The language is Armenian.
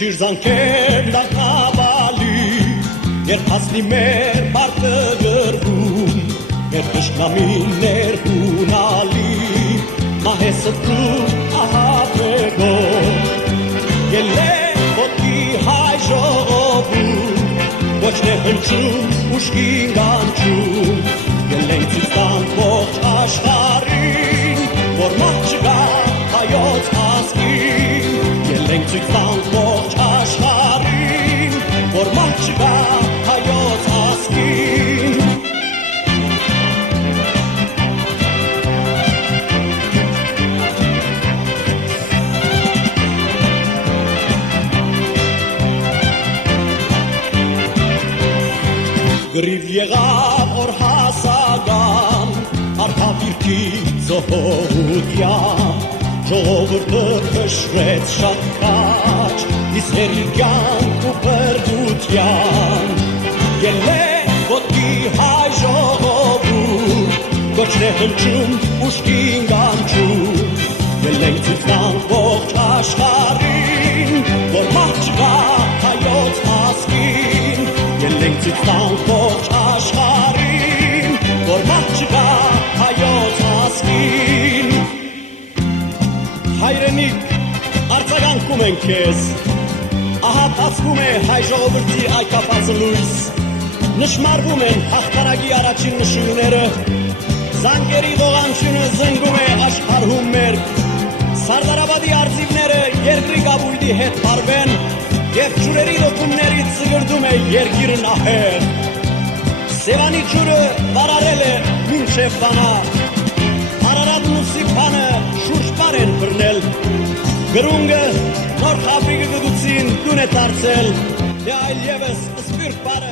Հիշիր զանքերն ակավալի, երբ հասնի մեր մարդը գրվում, երբ թշնամիներ հունալի, մահեսը դու ահապեգով, ելեք ոտքի հայ ժողովում, ոչ է հնչում ուշքին գանչում, ելենք ցույց տանք ողջ աշխարհին, որ մահ չկա հայոց ազգին, ելենք ցույց տանք ողջ աշխարհին, որ մահ չկա հայոց ազգին։ Գրիվ եղավ օր հասական, արքավիրքի ծոհության, ժողովուրդը քշրեց շատ քաչ, իսկ հերի կյանք ու պրդության, ելեք ոտքի հայ ժողովուրդ, կոչն է հնչում ուշքին գանչում, ելենք ցույց տանք ողջ աշխարհին, որ մահ չկա հայոց ազգին, ելենք ցույց տանք ողջ աշխարհին, որ մահ չկա հայոց ազգին։ Հայրենիք, արձագանքում ենք քեզ, ահա բացվում է հայ ժողովրդի այկապածը լույս, նշմարվում են հաղթանակի առաջին նշույլները, զանգերի ողանչյունը զնգում է աշխարհում մեր, Սարդարաբադի արծիվները երկրի կապույտի հետ փարվեն, և ջուրերի լոկումներից սգրդում է երկիրն ահեղ, Սևանի ջուրը վարարել է մինչև վանա, Արարատն ու Սիփանը շուրջպար են բռնել, գրունգը նոր խաբրիգը գդուցին տուն է դարձել, դե այլ ևս սպիրտ բարը